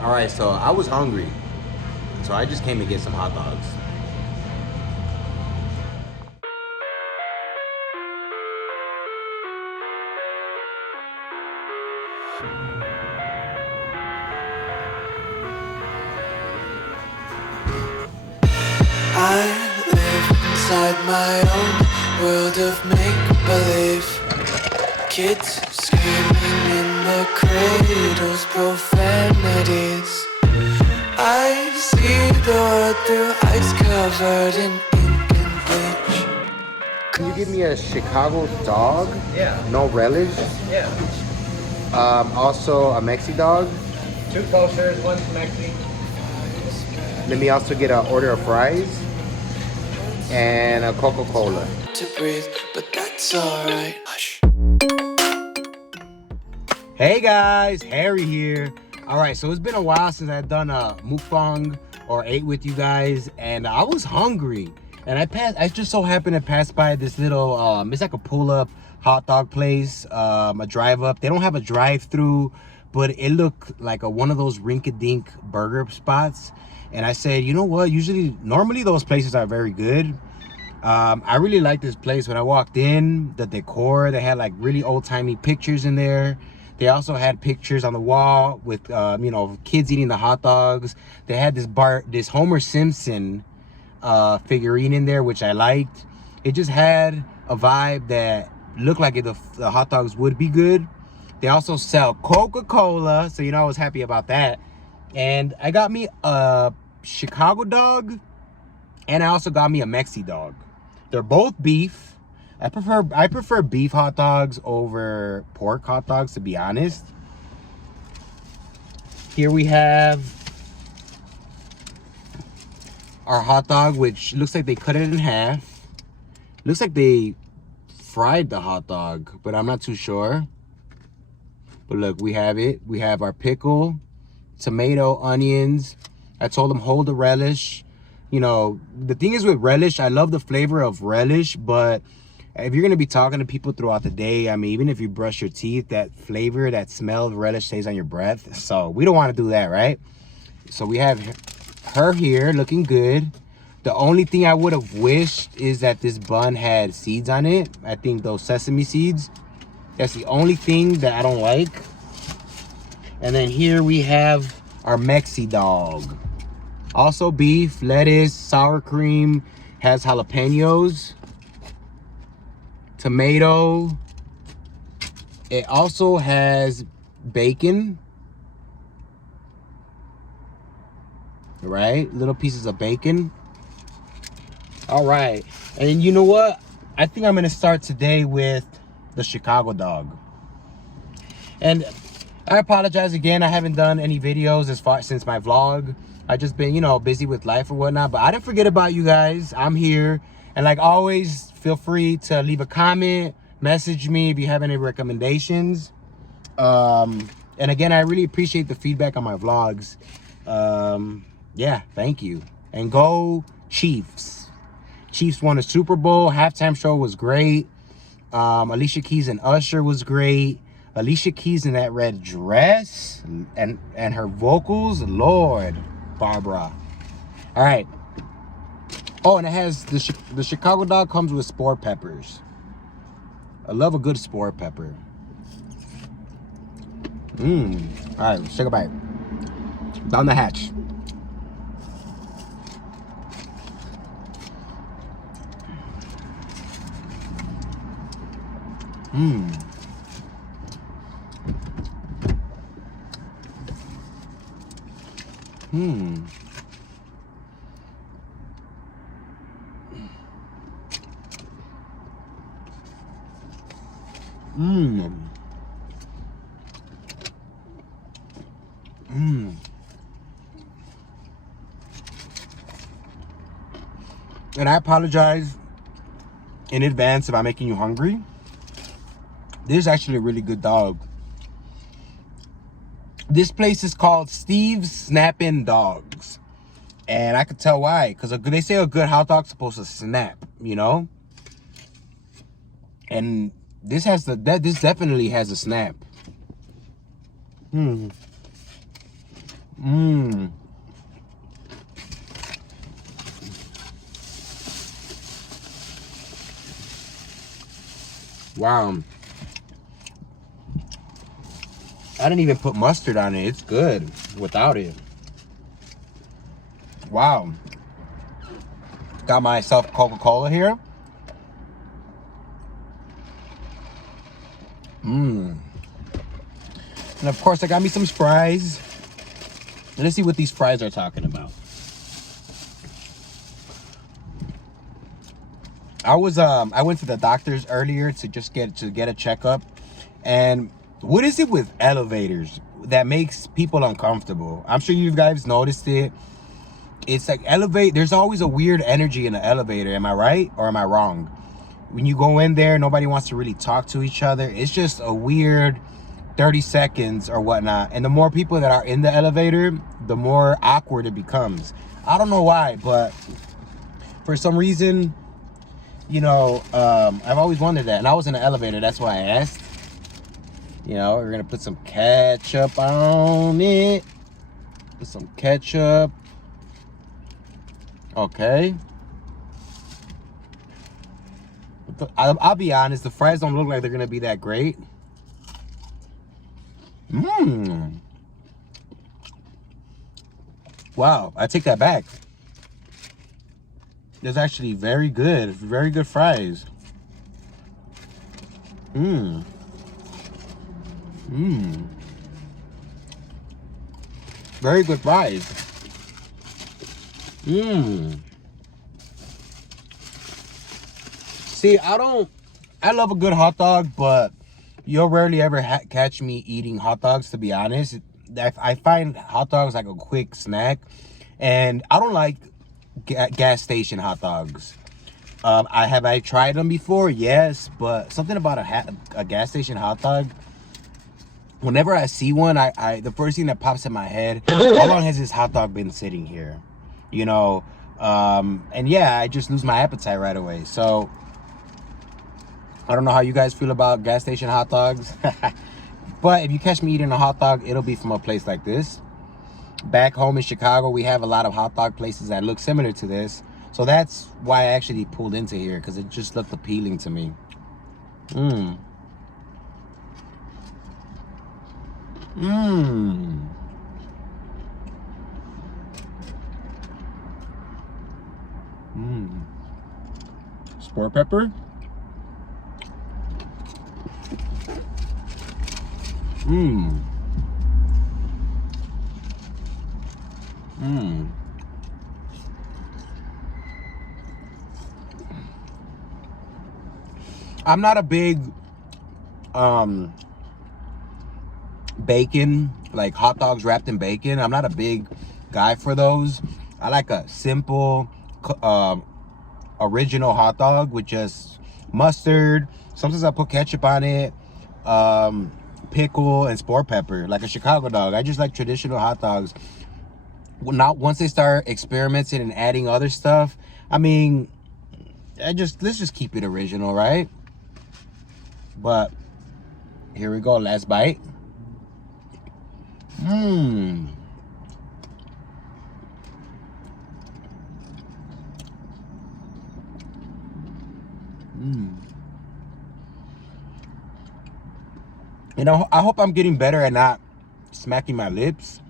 All right, so I was hungry, so I just came to get some hot dogs. I live inside my own world of make-believe. Kids screaming in the cradles, profanities. I see the world through ice covered in ink and bleach. Can you give me a Chicago dog? Yeah, No relish. yeah. Also a Mexi dog. 2 kosher's, 1 Mexi. Let me also get an order of fries and a Coca-Cola. To breathe, but that's alright. Hush. Hey guys, Harry here. All right, so it's been a while since I've done a mukbang or ate with you guys, and I was hungry. And I just so happened to pass by this little, it's like a pull-up hot dog place, a drive-up. They don't have a drive-through, but it looked like one of those rink-a-dink burger spots. And I said, you know what? Normally those places are very good. I really like this place. When I walked in, the decor, they had like really old-timey pictures in there. They also had pictures on the wall with, you know, kids eating the hot dogs. They had this Homer Simpson figurine in there, which I liked. It just had a vibe that looked like the hot dogs would be good. They also sell Coca-Cola, so you know I was happy about that. And I got me a Chicago dog, and I also got me a Mexi dog. They're both beef. I prefer beef hot dogs over pork hot dogs, to be honest. Here we have our hot dog, which looks like they cut it in half. Looks like they fried the hot dog, but I'm not too sure. But look, we have it. We have our pickle, tomato, onions. I told them hold the relish. You know, the thing is with relish, I love the flavor of relish, but if you're going to be talking to people throughout the day, I mean, even if you brush your teeth, that flavor, that smell of relish stays on your breath. So we don't want to do that, right? So we have her here looking good. The only thing I would have wished is that this bun had seeds on it. I think those sesame seeds. That's the only thing that I don't like. And then here we have our Mexi dog. Also beef, lettuce, sour cream, has jalapenos, tomato. It also has bacon. Right? Little pieces of bacon. All right. And you know what? I think I'm going to start today with the Chicago dog. And I apologize again. I haven't done any videos since my vlog. I just been, you know, busy with life or whatnot. But I didn't forget about you guys. I'm here. And like always, feel free to leave a comment. Message me if you have any recommendations. And again, I really appreciate the feedback on my vlogs. Yeah, thank you. And go Chiefs. Chiefs won a Super Bowl. Halftime show was great. Alicia Keys and Usher was great. Alicia Keys in that red dress and her vocals, Lord, Barbara. All right. Oh, and it has the Chicago dog comes with sport peppers. I love a good sport pepper. All right, let's take a bite. Down the hatch. And I apologize in advance if I'm making you hungry. This is actually a really good dog. This place is called Steve's Snappin' Dogs. And I could tell why. Because they say a good hot dog's supposed to snap, you know? And this definitely has a snap. Mmm. Wow. I didn't even put mustard on it. It's good without it. Wow. Got myself Coca-Cola here. Mmm. And of course, I got me some fries. Let's see what these fries are talking about. I went to the doctor's earlier to just get a checkup. And what is it with elevators that makes people uncomfortable? I'm sure you guys noticed it. It's like there's always a weird energy in the elevator. Am I right or am I wrong? When you go in there, nobody wants to really talk to each other. It's just a weird 30 seconds or whatnot. And the more people that are in the elevator, the more awkward it becomes. I don't know why, but for some reason, you know, I've always wondered that. And I was in the elevator, that's why I asked. You know, we're gonna put some ketchup on it. Put some ketchup. Okay. I'll be honest, the fries don't look like they're gonna be that great. Mmm. Wow, I take that back. It's actually very good fries. Mmm. Mmm. Very good fries. Mmm. See, I love a good hot dog, but you'll rarely ever catch me eating hot dogs, to be honest. I find hot dogs like a quick snack, and I don't like gas station hot dogs. I tried them before? Yes, but something about a gas station hot dog, whenever I see one, the first thing that pops in my head, how long has this hot dog been sitting here? You know, and yeah, I just lose my appetite right away. So I don't know how you guys feel about gas station hot dogs. But if you catch me eating a hot dog, it'll be from a place like this. Back home in Chicago, we have a lot of hot dog places that look similar to this. So that's why I actually pulled into here, because it just looked appealing to me. Mmm. Mmm. Mmm. Sport pepper. Mmm. Mmm. I'm not a big bacon, like hot dogs wrapped in bacon. I'm not a big guy for those. I like a simple original hot dog with just mustard. Sometimes I put ketchup on it, pickle, and sport pepper, like a Chicago dog. I just like traditional hot dogs. Not once they start experimenting and adding other stuff, I mean, let's just keep it original, right? But here we go, last bite. Mmm. Mmm. You know, I hope I'm getting better at not smacking my lips.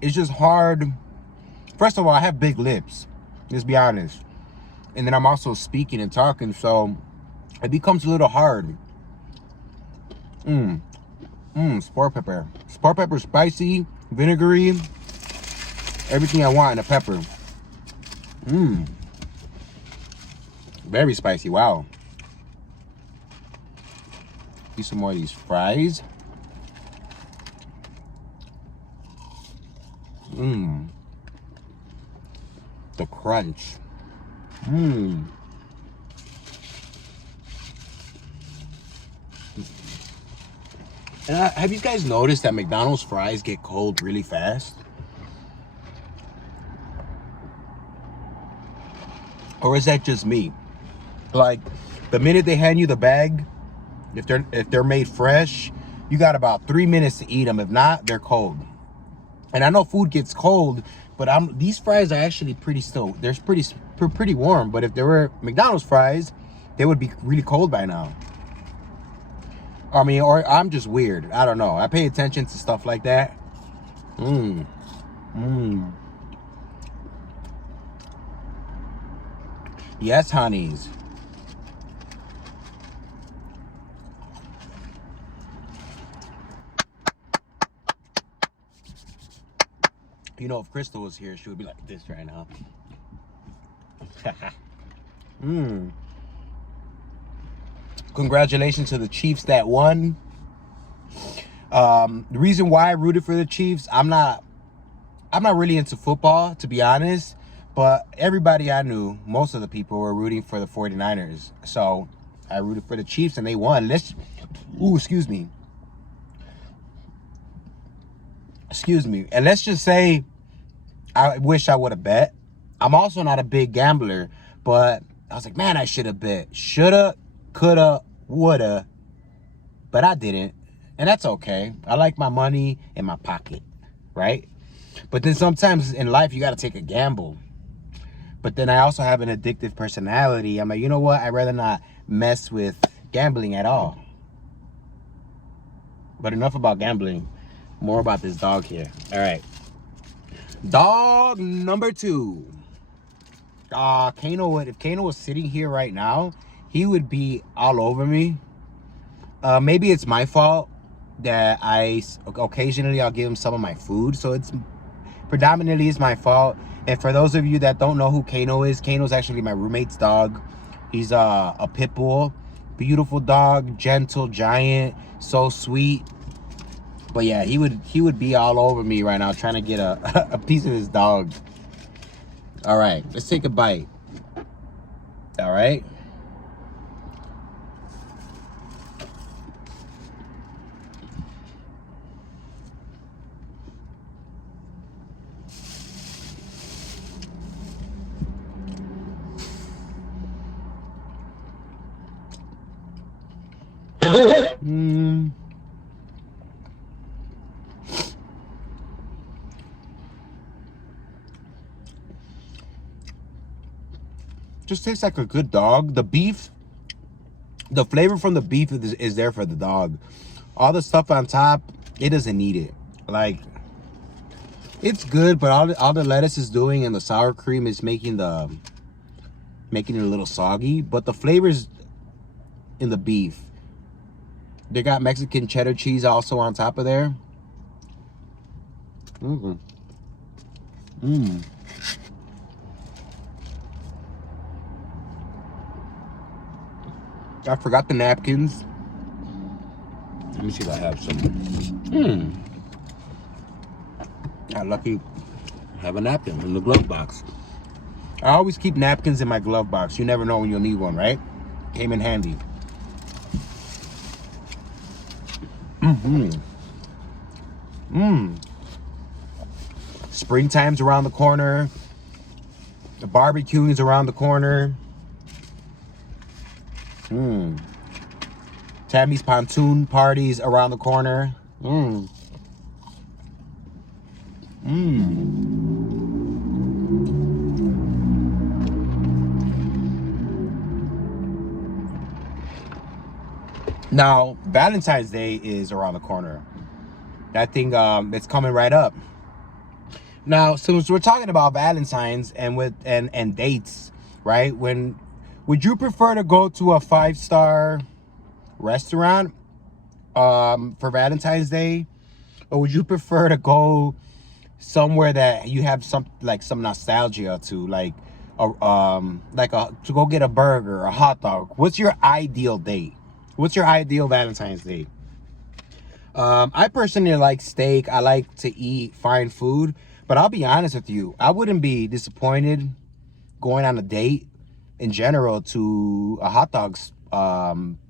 It's just hard. First of all, I have big lips, let's be honest. And then I'm also speaking and talking, so it becomes a little hard. Mmm. Mmm, sport pepper. Sport pepper, spicy, vinegary, everything I want in a pepper. Mmm. Very spicy, wow. Eat some more of these fries. Mmm. The crunch. Mmm. And have you guys noticed that McDonald's fries get cold really fast? Or is that just me? Like, the minute they hand you the bag, if they're made fresh, you got about 3 minutes to eat them. If not, they're cold. And I know food gets cold, but these fries are actually they're pretty warm. But if there were McDonald's fries, they would be really cold by now. I mean, or I'm just weird. I don't know. I pay attention to stuff like that. Yes, honeys. You know, if Crystal was here, she would be like this right now. Congratulations to the Chiefs that won. The reason why I rooted for the Chiefs, I'm not really into football, to be honest, but everybody I knew, most of the people were rooting for the 49ers. So I rooted for the Chiefs and they won. Excuse me. And let's just say I wish I would have bet. I'm also not a big gambler, but I was like, man, I should have bet. Shoulda, coulda, woulda, but I didn't. And that's okay. I like my money in my pocket, right? But then sometimes in life, you got to take a gamble. But then I also have an addictive personality. I'm like, you know what? I'd rather not mess with gambling at all. But enough about gambling. More about this dog here. All right. Dog number 2. If Kano was sitting here right now, he would be all over me. Maybe it's my fault that occasionally I'll give him some of my food. So it's predominantly my fault. And for those of you that don't know who Kano's actually my roommate's dog. He's a pit bull. Beautiful dog, gentle, giant, so sweet. But yeah, he would be all over me right now trying to get a piece of this dog. All right, let's take a bite. All right. Just tastes like a good dog. The beef, the flavor from the beef is there for the dog. All the stuff on top, it doesn't need it. Like, it's good, but all the lettuce is doing and the sour cream is making it a little soggy. But the flavors in the beef, they got Mexican cheddar cheese also on top of there. I forgot the napkins. Let me see if I have some. Got lucky. I have a napkin in the glove box. I always keep napkins in my glove box. You never know when you'll need one, right? Came in handy. Springtime's around the corner. The barbecuing's around the corner. Tammy's pontoon parties around the corner. Now, Valentine's Day is around the corner. That thing, it's coming right up. Now, since we're talking about Valentine's and dates, right? Would you prefer to go to a 5-star restaurant for Valentine's Day, or would you prefer to go somewhere that you have some nostalgia to, to go get a burger, a hot dog? What's your ideal date? What's your ideal Valentine's Day? I personally like steak. I like to eat fine food, but I'll be honest with you, I wouldn't be disappointed going on a date in general to a hot dogs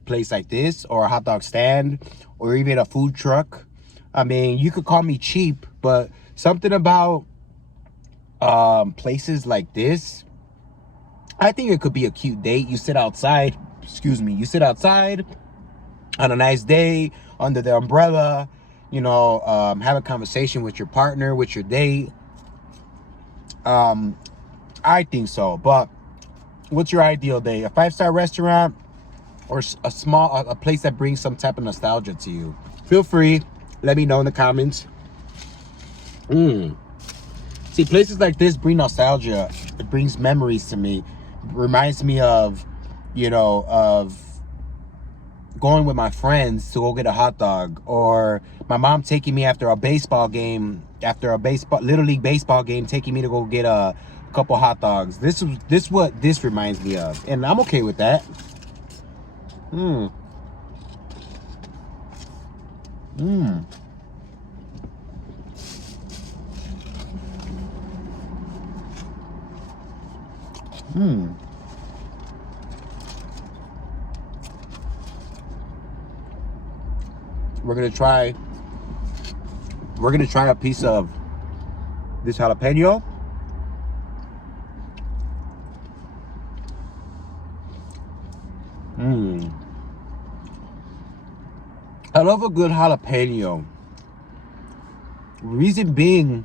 place like this, or a hot dog stand, or even a food truck. I mean, you could call me cheap, but something about places like this, I think it could be a cute date. You sit outside on a nice day under the umbrella, you know, have a conversation with your partner, with your date. I think so. But what's your ideal day? A 5-star restaurant or a place that brings some type of nostalgia to you? Feel free. Let me know in the comments. See, places like this bring nostalgia. It brings memories to me. It reminds me of, you know, of going with my friends to go get a hot dog, or my mom taking me after a baseball game, little league baseball game, taking me to go get a couple hot dogs. This what this reminds me of, and I'm okay with that. We're gonna try a piece of this jalapeno. I love a good jalapeno. Reason being,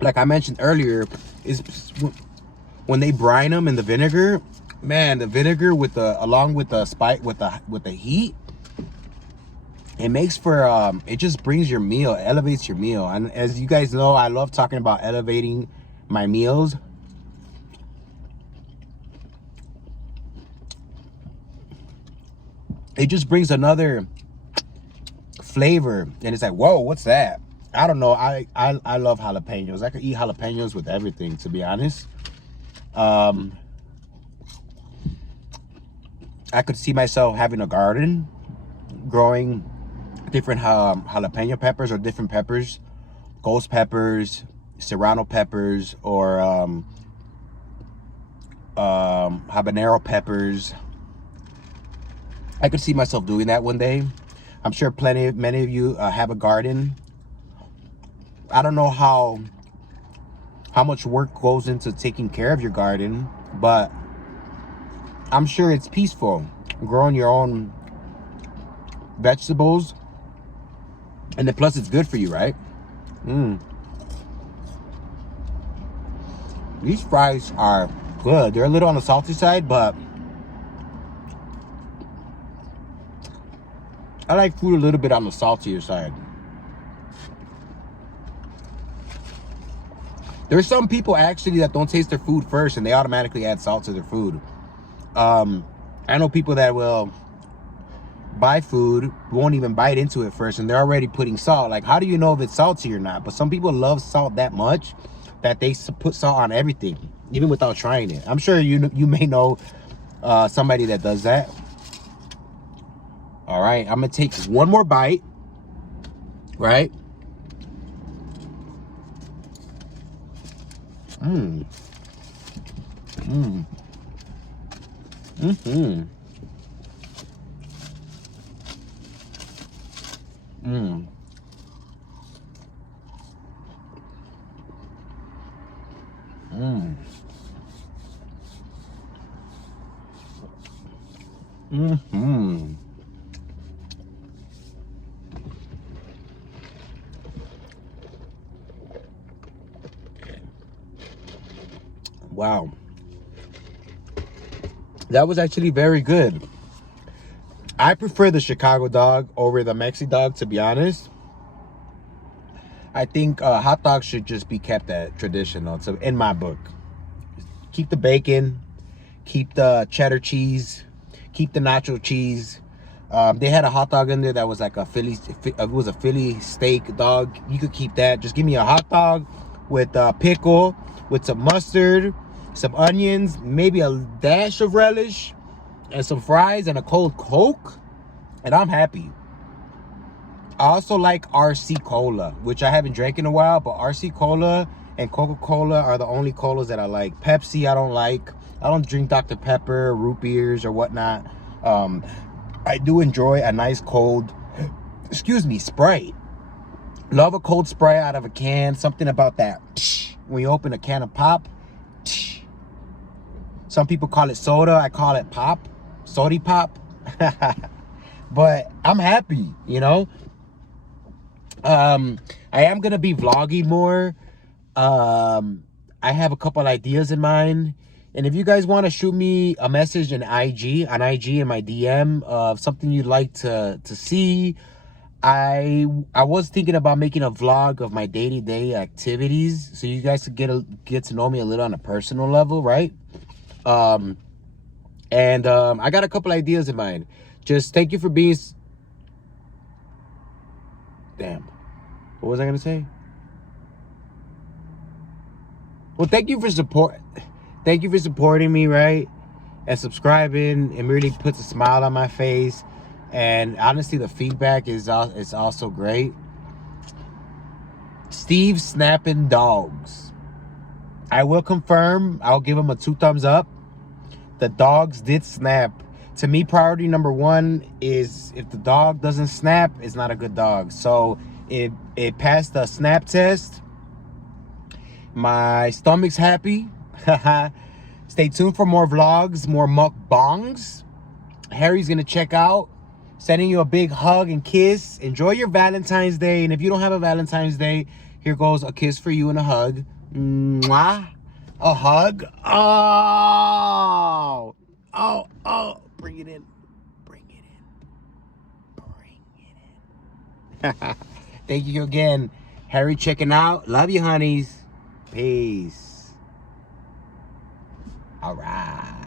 like I mentioned earlier, is when they brine them in the vinegar. Man, the vinegar along with the spice, with the heat, it makes for it just brings your meal, elevates your meal. And as you guys know, I love talking about elevating my meals. It just brings another flavor, and it's like, whoa, what's that? I don't know. I love jalapenos. I could eat jalapenos with everything, to be honest. I could see myself having a garden, growing different jalapeno peppers, or different peppers, ghost peppers, serrano peppers, or habanero peppers. I could see myself doing that one day. I'm sure many of you have a garden. I don't know how much work goes into taking care of your garden, but I'm sure it's peaceful growing your own vegetables, and then plus it's good for you, right? These fries are good. They're a little on the salty side, but I like food a little bit on the saltier side. There's some people actually that don't taste their food first and they automatically add salt to their food. I know people that will buy food, won't even bite into it first, and they're already putting salt. Like, how do you know if it's salty or not? But some people love salt that much that they put salt on everything, even without trying it. I'm sure you may know somebody that does that. All right, I'm gonna take one more bite, right? Wow. That was actually very good. I prefer the Chicago dog over the Mexi dog, to be honest. I think hot dogs should just be kept at traditional, in my book. Keep the bacon, keep the cheddar cheese, keep the nacho cheese. They had a hot dog in there that was like it was a Philly steak dog. You could keep that. Just give me a hot dog with a pickle, with some mustard, some onions, maybe a dash of relish, and some fries, and a cold Coke, and I'm happy. I also like RC Cola, which I haven't drank in a while, but RC Cola and Coca-Cola are the only colas that I like. Pepsi, I don't like. I don't drink Dr. Pepper, root beers, or whatnot. I do enjoy a nice cold, Sprite. Love a cold Sprite out of a can. Something about that. When you open a can of pop. Some people call it soda. I call it pop. Sody pop. but I'm happy, you know. I am gonna be vlogging more. I have a couple ideas in mind, and if you guys want to shoot me a message in IG in my DM of something you'd like to see, I was thinking about making a vlog of my day-to-day activities, so you guys could get to know me a little on a personal level, right? I got a couple ideas in mind. Just thank you for being. Damn. What was I gonna say? Well, thank you for supporting me, right? And subscribing. It really puts a smile on my face. And honestly, the feedback is also great. Steve snapping dogs. I will confirm. I'll give him a 2 thumbs up. The dogs did snap. To me, priority number 1 is if the dog doesn't snap, it's not a good dog. So it passed the snap test. My stomach's happy. Stay tuned for more vlogs, more mukbangs. Harry's gonna check out. Sending you a big hug and kiss. Enjoy your Valentine's Day. And if you don't have a Valentine's Day, here goes a kiss for you and a hug. Mwah. A hug. Oh. Oh. Bring it in. Thank you again. Harry checking out. Love you, honeys. Peace. All right.